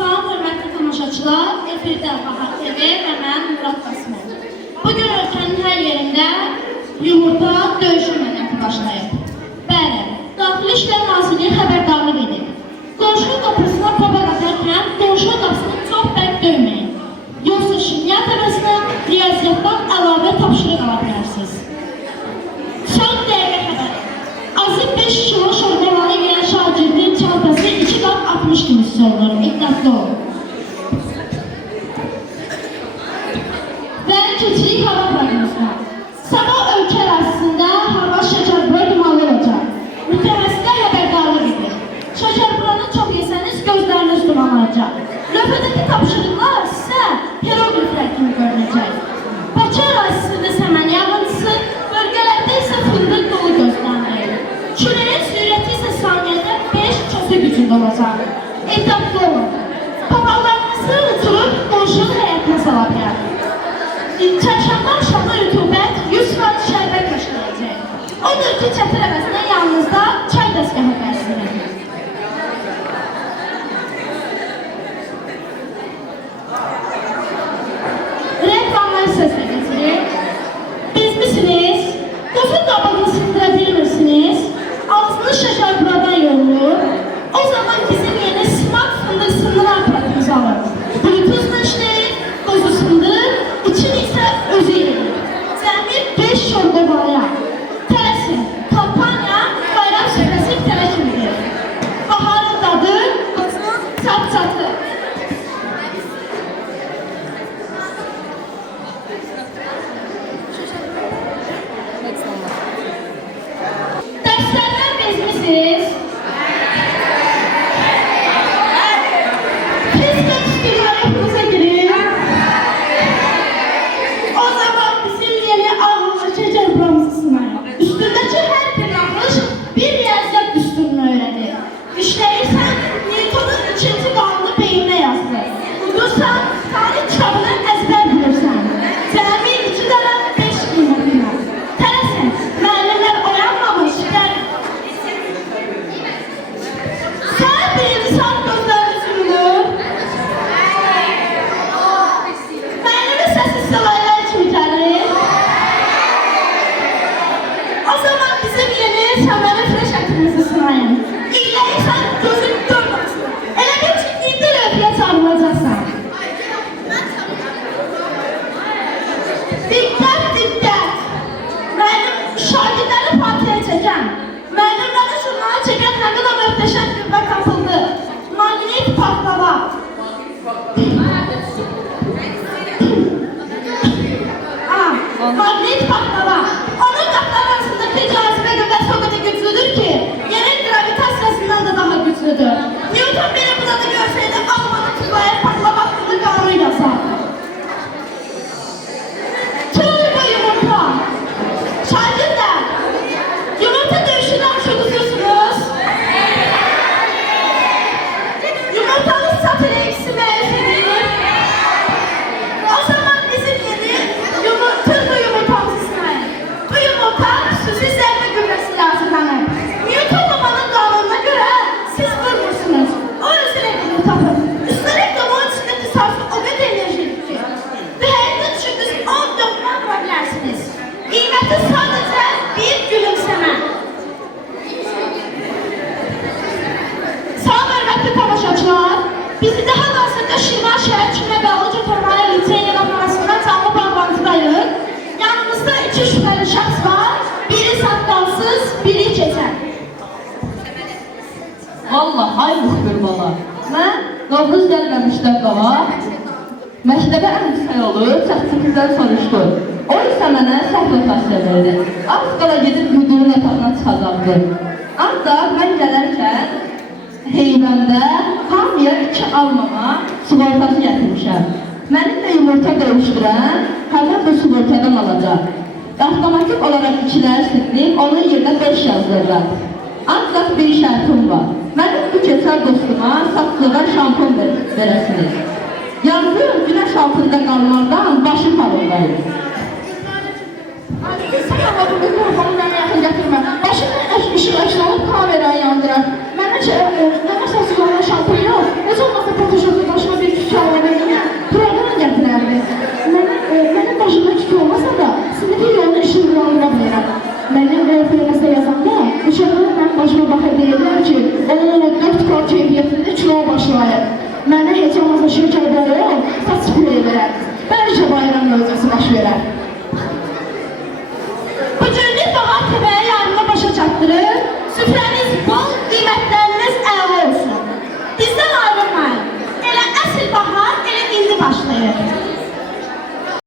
Salam hörmətli tamaşaçılar, efirdə Bahar TV və mən Murad Qasımov. Bugün ölkənin hər yerində yumurta döyüşü əməliyyatı başlayıb. Bəli, Daxili İşlər Nazirliyi xəbərdarlıq edib. Qonşu qapısına papaq atarkən qonşu qapısını çox bərk döyməyin. Yoxsa şimdiyyat əvəzinə riyaziyyatdan əlavə tapşırıq ala bilərsiniz. Son dəqiqə xəbəri. Azı 5 kilo şorbaları yeyən şagirdin çantası 2 qat 60 kimi olur. İqtatlı olun. Və keçirik hava proqnozuna. Sabah ölkə ərazisində hava şəkərburə dumanlı olacaq. Mütəxəssislər xəbərdarlıq edir. Şəkərburanı çox yesəniz gözləriniz dumanlayacaq. Lövhədəki tapşırıqlar sizə hieroqliflər kimi görünəcək. Bakı ərazisində səmən yağıntısı, bölgələrdə isə fındıq dolu gözlənilir. Küləyin sürəti isə saniyədə 5 kəsə gücündə olacaq. Ehtiyatlı olun. Papaqlarınızı uçurub qonşunun həyətinə sala bilər. Çərşənbə axşamı rütubət 100% şərbət yaşayacaq. Odur ki, çətir əvəzinə yanınızda çay dəstgahı bəslinin. Reklamları sözlə getirir. Bizmisiniz? Qızın qabağını sindirə bilmirsiniz? Ağzını şəkərburadan yolur. O zaman bizim yeni smart fındık sındıran aparatımızı alır. Bluetooth'la işləyir, qozu sındır, için isə özü yedir. Cəmi 5 şorbalıya. Tələsin, kampanya bayram süfrəsi bitənə kimidir. Baharın dadı, qızın çat-çatı. Dərslərdən bezmisiniz? Magnet patlama. Onun qatları arasındaki cazibe qüvvəsi o qədər güclüdür ki, yerin gravitasiyasından da daha güclüdür. Newton beni burada da görsəydi, almanın tüvaya patlama haqqında qanun yazar. Tüy bu yumurta. Şagirdlər, yumurta döyüşündən çok uzuyorsunuz. Yumurtanın satır eksi mərif edilir. O zaman bizim yeni yumurta xüsusi zərbə qüvvəsi lazımlanır. Newton babanın qanununa görə siz vurmursunuz. O özü rəqini tapır. Üstəlik də onun içindəki sarfı o qədər enerjidir ki, və həyatda düşündüz 10 döqmə vura bilərsiniz. Qiyməti sadəcə bir gülümsəmə. Salam hörmətli tamaşaçılar. Bizi daha qasırda Şirvan şəhər Kimə Biologiya Formalı Liseyin yanaxmanasından canlı bağlantıdayıq. Yanımızda 2 şübhəli şəxs var. Biri satqalsız, biri keçər. Vallahi ay muxbir bala. Mən Novruz gəlməmişdən qabaq məktəbə ən yüksək olur, çəxçimizdən soruşdu. O isə mənə səhvə xəstə verdi. Az qala gedib müdürün yatağına çıxacaqdı. Ancaq mən gələrkən heybəndə hamıya 2 almama sığortası gətirmişəm. Mənimlə yumurta döyüşdürən həmən bu sığortadan alacaq. Avtomatik olarak ikiləri sildik, onun yerine 5 yazdırırlar. Ancaq bir şərtim var. Mənim bu keçər dostuma saçlığa şampon verəsiniz. Yazın günəş altında qalmaqdan başı parıldayır. Sən Allah bu qurbanı mənə yaxın gətirmə. Başımın işıq aşlanıb kamerayı yandırar. Mənə səsiz olan şampon yox. Necə olmasa fotoşopda Mənim öğretmenimizdə yazanda uşaqlar mənim başıma baxıb deyirlər ki, o 4 kal keyfiyyətində kilo başlayır. Mənə heç olmazsa şeker